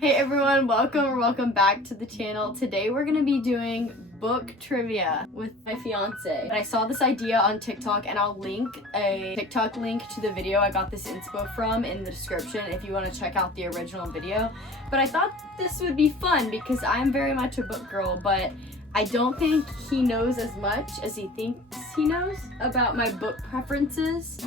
Hey everyone, welcome back to the channel. Today we're gonna be doing book trivia with my fiance. I saw this idea on TikTok and I'll link a TikTok link to the video I got this inspo from in the description if you want to check out the original video. But I thought this would be fun because I'm very much a book girl, but I don't think he knows as much as he thinks he knows about my book preferences.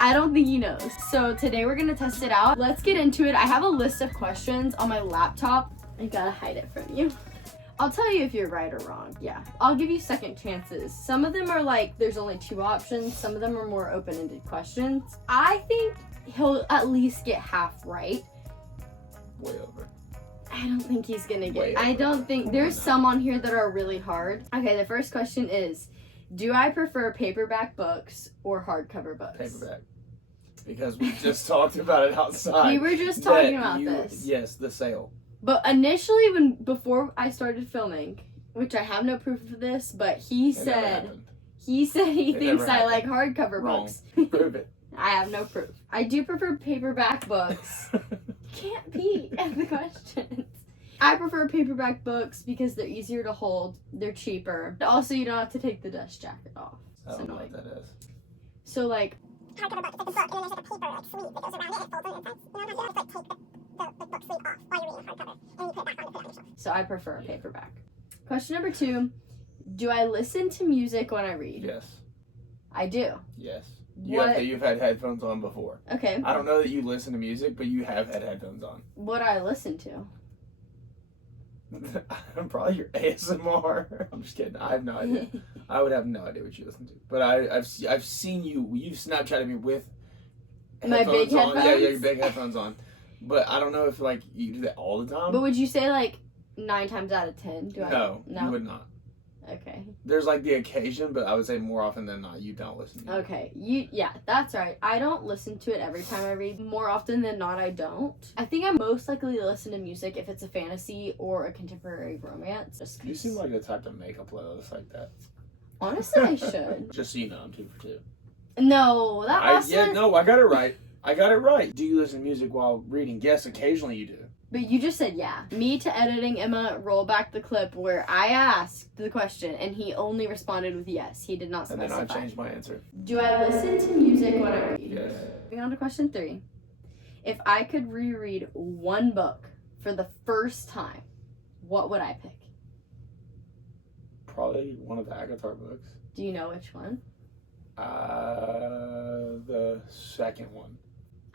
I don't think he knows. So today we're gonna test it out. Let's get into it. I have a list of questions on my laptop. I gotta hide it from you. I'll tell you if you're right or wrong. Yeah, I'll give you second chances. Some of them are like, there's only 2 options. Some of them are more open-ended questions. I think he'll at least get half right. Way over. I don't think he's gonna get it. Way I over. don't think, there's some on here that are really hard. Okay, the first question is, do I prefer paperback books or hardcover books? Paperback. Because we just talked about it outside. We were just talking about this. Yes, the sale. But initially, before I started filming, which I have no proof of this, but he said he thinks I like hardcover books. Prove it. I have no proof. I do prefer paperback books. Can't be at the questions. I prefer paperback books because they're easier to hold, they're cheaper. Also, you don't have to take the dust jacket off. I don't know what that is. So like, hardcover book, it's like a book, and then there's like a paper like sleeve that goes around it, it folds on the inside. You know, you have to like take the book sleeve off while you're reading a hardcover, and you put it back on to put it on your shelf. so I prefer paperback. Question number 2, do I listen to music when I read? Yes. I do. Yes. You've had headphones on before. Okay. I don't know that you listen to music, but you have had headphones on. What do I listen to? Probably your ASMR. I'm just kidding. I have no idea. I would have no idea what you listen to. But I've seen you Snapchatted me with My big on. headphones? Yeah, your big headphones on. But I don't know if like you do that all the time. But would you say like 9 times out of 10? No, you would not. Okay. There's like the occasion, but I would say more often than not, you don't listen to it. Okay. Yeah, that's right. I don't listen to it every time I read. More often than not, I don't. I think I'm most likely to listen to music if it's a fantasy or a contemporary romance. Just 'cause. You seem like the type to make a playlist like that. Honestly, I should. Just so you know, I'm 2 for 2. No, that I wasn't. got it right. I got it right. Do you listen to music while reading? Yes, occasionally you do. But you just said yeah. Me to editing Emma, roll back the clip where I asked the question and he only responded with yes. He did not And specify. then I changed my answer. Do I listen to music when I read? Yes. Moving on to question 3. If I could reread one book for the first time, what would I pick? Probably one of the Agatar books. Do you know which one? The second one.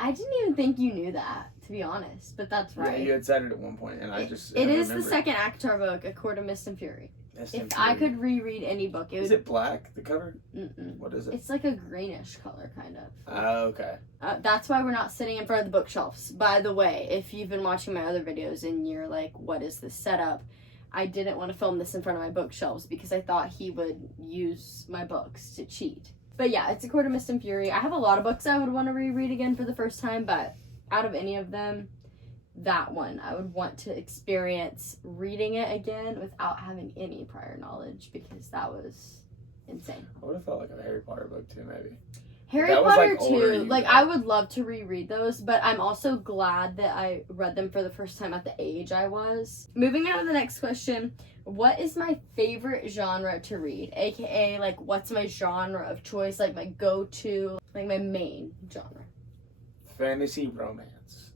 I didn't even think you knew that, to be honest, but that's right. Yeah, you had said it at one point, and I just. It I is the remembered. second Avatar book, A Court of Mist and Fury. Mist If and I Fury. could reread any book, it would. Is it black, the cover? Mm-mm. What is it? It's like a greenish color, kind of. Oh, okay. That's why we're not sitting in front of the bookshelves. By the way, if you've been watching my other videos and you're like, what is this setup? I didn't want to film this in front of my bookshelves because I thought he would use my books to cheat. But yeah, it's A Court of Mist and Fury. I have a lot of books I would want to reread again for the first time, but out of any of them, that one I would want to experience reading it again without having any prior knowledge because that was insane. I would have felt like a Harry Potter book too, maybe. Harry That was, Potter like, older too. you, Like though. I would love to reread those, but I'm also glad that I read them for the first time at the age I was. Moving on to the next question. What is my favorite genre to read? AKA like what's my genre of choice, like my go-to, like my main genre. Fantasy romance.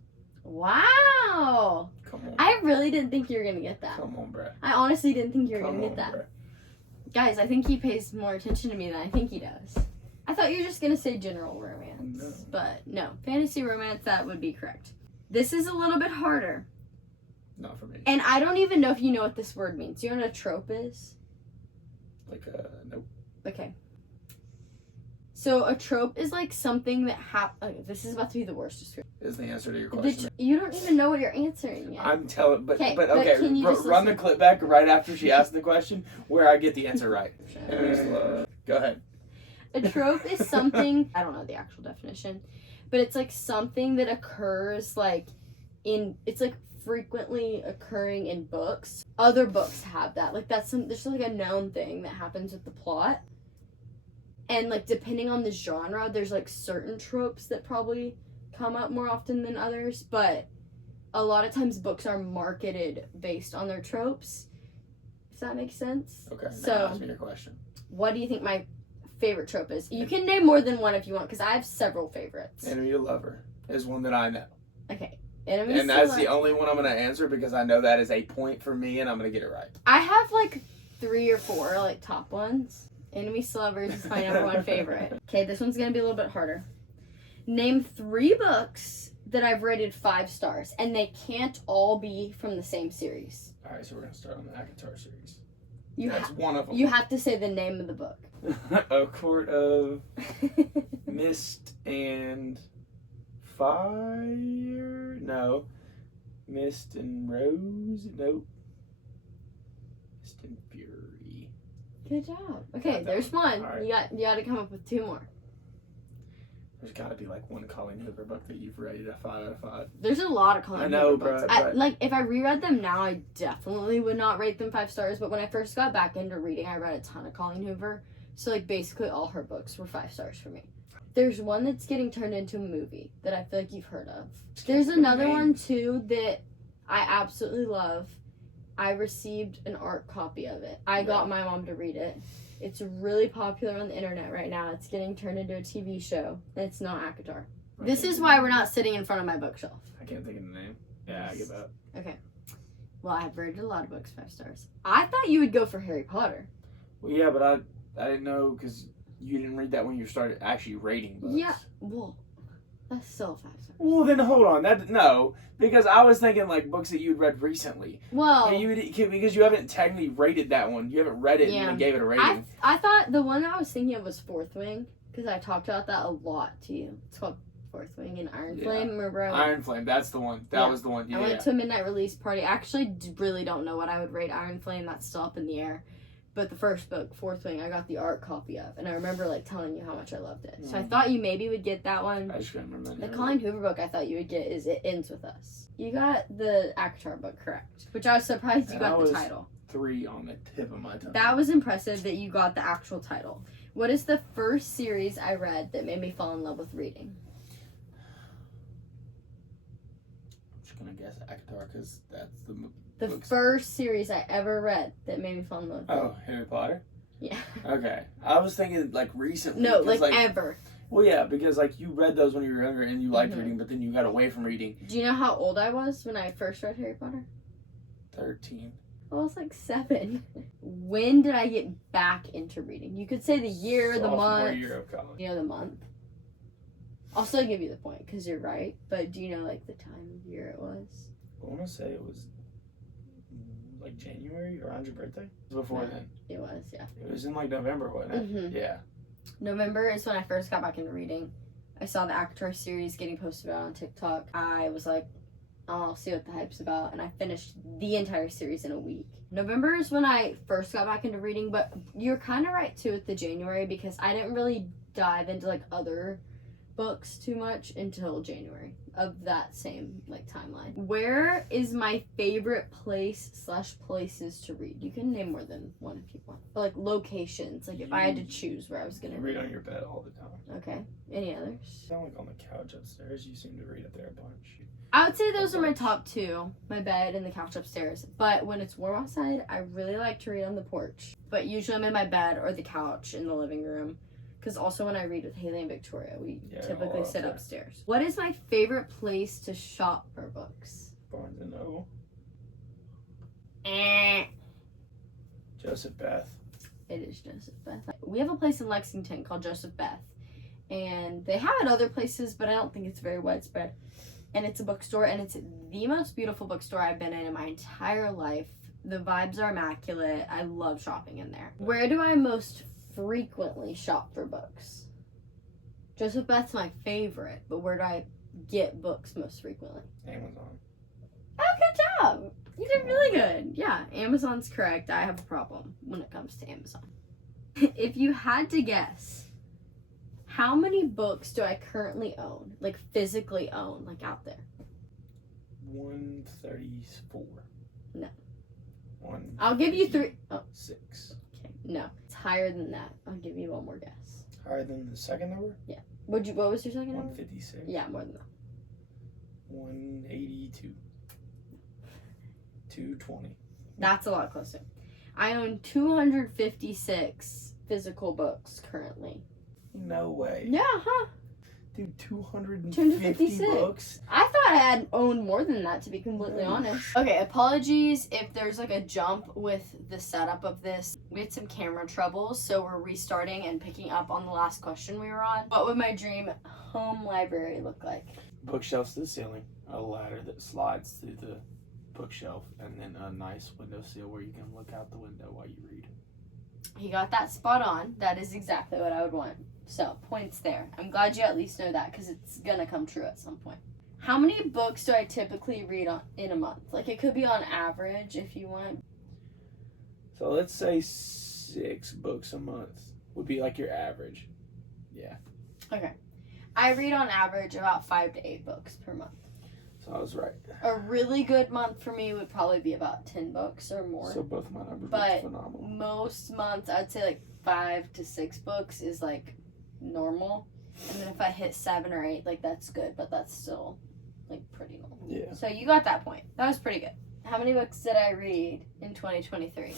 Wow. Come on. I really didn't think you were going to get that. Come on, Brett. I honestly didn't think you were Come going to on, get that. Brett. Guys, I think he pays more attention to me than I think he does. I thought you were just going to say general romance. No. But no, fantasy romance, that would be correct. This is a little bit harder. Not for me. And I don't even know if you know what this word means. Do you know what a trope is? Like, nope. Okay. So a trope is like something that this is about to be the worst description. Is the answer to your question. You don't even know what you're answering yet. I'm telling, but Okay, okay. can you just Run listen? the clip back right after she asked the question, where I get the answer right. Go ahead. A trope is something, I don't know the actual definition, but it's like something that occurs like it's like frequently occurring in books. Other books have that. Like there's like a known thing that happens with the plot. And like depending on the genre, there's like certain tropes that probably come up more often than others, but a lot of times books are marketed based on their tropes. If that makes sense. Okay. So, now ask me your question. What do you think my favorite trope is? You can name more than one if you want, because I have several favorites. Enemy to lover is one that I know. Okay. Enemies And that's to the lovers. only one I'm going to answer because I know that is a point for me and I'm going to get it right. I have like 3 or 4 like top ones. Enemies to lovers is my number one favorite. Okay, this one's gonna be a little bit harder. Name 3 books that I've rated 5 stars, and they can't all be from the same series. All right, so we're going to start on the ACOTAR series. You That's one of them. You have to say the name of the book. A Court of Mist and Fire? No. Mist and Rose? Nope. Mist and Fury. Good job. Okay, Got there's that one. one. All right. You got to come up with 2 more. There's got to be like one Colleen Hoover book that you've rated a 5 out of 5. There's a lot of Colleen I know, Hoover books. bro, but- Like, if I reread them now, I definitely would not rate them 5 stars. But when I first got back into reading, I read a ton of Colleen Hoover. So, like, basically all her books were 5 stars for me. There's one that's getting turned into a movie that I feel like you've heard of. There's another one, too, that I absolutely love. I received an art copy of it. I got my mom to read it. It's really popular on the internet right now. It's getting turned into a TV show. And it's not ACOTAR. This is why we're not sitting in front of my bookshelf. I can't think of the name. Yeah, I give up. Okay. Well, I've rated a lot of books 5 stars. I thought you would go for Harry Potter. Well, yeah, but I didn't know because you didn't read that when you started actually rating books. Yeah. Well, that's still 5 stars. Well, then hold on. No, because I was thinking like books that you'd read recently. Well, And because you haven't technically rated that one. You haven't read it and then gave it a rating. I thought the one I was thinking of was Fourth Wing because I talked about that a lot to you. It's called Fourth Wing and Iron Flame. Remember? Iron Flame. That's the one. That was the one. Yeah. I went to a midnight release party. I actually really don't know what I would rate Iron Flame. That's still up in the air. But the first book, Fourth Wing, I got the art copy of. And I remember, like, telling you how much I loved it. So I thought you maybe would get that one. I just couldn't remember. The Colleen Hoover book I thought you would get is It Ends With Us. You got the ACOTAR book correct. Which I was surprised you got the title. 3 on the tip of my tongue. That was impressive that you got the actual title. What is the first series I read that made me fall in love with reading? I'm just going to guess ACOTAR because that's the The books. first series I ever read that made me fall in love with Oh, Harry Potter? Yeah. Okay. I was thinking like recently. No, 'cause, like ever. Well, yeah, because like you read those when you were younger and you liked Mhm. reading, but then you got away from reading. Do you know how old I was when I first read Harry Potter? 13. I was like 7. When did I get back into reading? You could say the year, the Sophomore month. year of college. You know the month. I'll still give you the point because you're right. But do you know like the time of year it was? I want to say it was like January around your birthday. Before No. then, It was, yeah. it was in like November, wasn't it? Mhm. Yeah. November is when I first got back into reading. I saw the ACOTAR series getting posted about on TikTok. I was like, I'll see what the hype's about. And I finished the entire series in a week. November is when I first got back into reading, but you're kind of right too with the January because I didn't really dive into like other books too much until January of that same like timeline. Where is my favorite place/places to read? You can name more than one if you want. But like locations, like if I had to choose where I was gonna You read on your bed all the time. Okay. Any others? Sound like on the couch upstairs. You seem to read up there a bunch. I would say those are my top 2. My bed and the couch upstairs. But when it's warm outside, I really like to read on the porch. But usually I'm in my bed or the couch in the living room. Because also when I read with Haley and Victoria, we typically all sit up there. upstairs. What is my favorite place to shop for books? Barnes and Noble. Eh. Joseph Beth. It is Joseph Beth. We have a place in Lexington called Joseph Beth. And they have it other places, but I don't think it's very widespread. And it's a bookstore, and it's the most beautiful bookstore I've been in my entire life. The vibes are immaculate. I love shopping in there. Where do I most frequently shop for books? Joseph Beth's my favorite, but where do I get books most frequently? Amazon. Oh, good job! You did really good. Yeah, Amazon's correct. I have a problem when it comes to Amazon. If you had to guess, how many books do I currently own? Like physically own, like out there? 134. No. One. I'll give you 3. Oh, 6. okay. No, it's higher than that. I'll give you one more guess. Higher than the second number? What was your second number? 156. Yeah, more than that. 182. 220. That's a lot closer. I own 256 physical books currently. No way. Yeah, huh? Dude, 250 256 books? I thought I had owned more than that, to be completely honest. Okay, apologies if there's like a jump with the setup of this. We had some camera troubles, so we're restarting and picking up on the last question we were on. What would my dream home library look like? Bookshelves to the ceiling, a ladder that slides through the bookshelf, and then a nice windowsill where you can look out the window while you read. You got that spot on. That is exactly what I would want. So, points there. I'm glad you at least know that because it's gonna come true at some point. How many books do I typically read in a month? Like, it could be on average if you want. So let's say 6 books a month would be like your average. Yeah. Okay. I read on average about 5 to 8 books per month. So I was right. A really good month for me would probably be about 10 books or more. So both my numbers But were phenomenal. most months, I'd say like 5 to 6 books is like normal. And then if I hit 7 or 8, like that's good, but that's still like pretty normal. Yeah. So you got that point. That was pretty good. How many books did I read in 2023?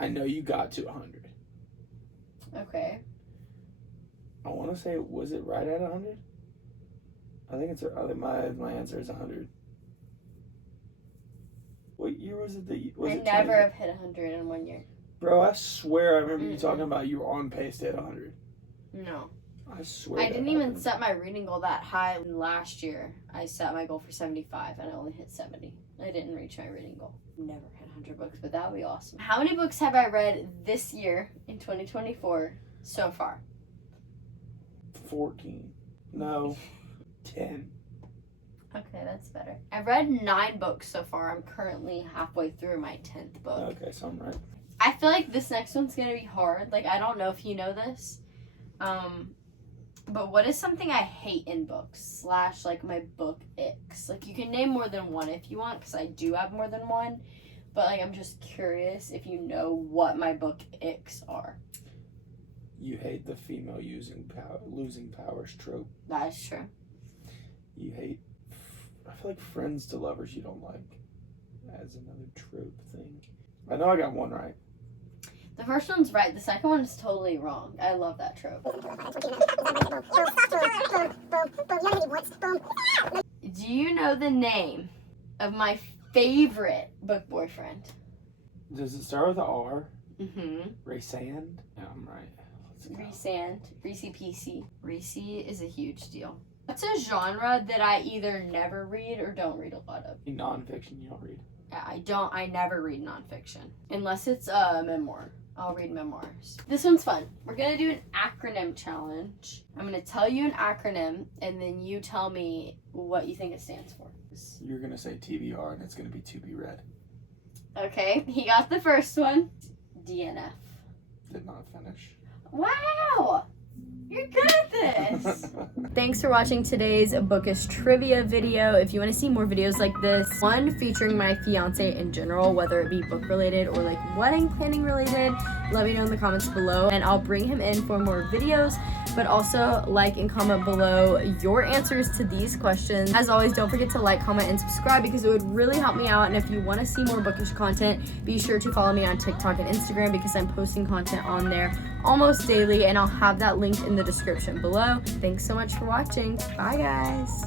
I know you got to 100. Okay. I want to say, was it right at 100? I think my answer is 100. What year was it? I never have hit 100 in 1 year. Bro, I swear I remember you talking about you were on pace to hit 100. No. I swear. I didn't even set my reading goal that high last year. I set my goal for 75 and I only hit 70. I didn't reach my reading goal. Never hit 100 books, but that would be awesome. How many books have I read this year in 2024 so far? 14. No. 10. Okay, that's better. I've read 9 books so far. I'm currently halfway through my 10th book. Okay, so I'm right. I feel like this next one's gonna be hard. Like, I don't know if you know this. But what is something I hate in books / like my book icks? Like, you can name more than one if you want, because I do have more than one. But like, I'm just curious if you know what my book icks are. You hate the female losing powers trope. That is true. You hate, I feel like friends to lovers you don't like as another trope thing. I know I got one right. The first one's right. The second one is totally wrong. I love that trope. Do you know the name of my favorite book boyfriend? Does it start with an R? Mm-hmm. Raysand? Yeah, I'm right. Let's go. Resand. Reese PC. Reese is a huge deal. What's a genre that I either never read or don't read a lot of? Nonfiction you don't read. I never read nonfiction. Unless it's a memoir. I'll read memoirs. This one's fun. We're gonna do an acronym challenge. I'm gonna tell you an acronym and then you tell me what you think it stands for. You're gonna say TBR and it's gonna be to be read. Okay, he got the first one. DNF. Did not finish. Wow! You're good at this! Thanks for watching today's bookish trivia video. If you want to see more videos like this, one featuring my fiance in general, whether it be book related or like wedding planning related, let me know in the comments below and I'll bring him in for more videos. But also like and comment below your answers to these questions. As always, don't forget to like, comment, and subscribe because it would really help me out. And if you want to see more bookish content, be sure to follow me on TikTok and Instagram because I'm posting content on there almost daily and I'll have that linked in the description below. Thanks so much for watching. Bye guys.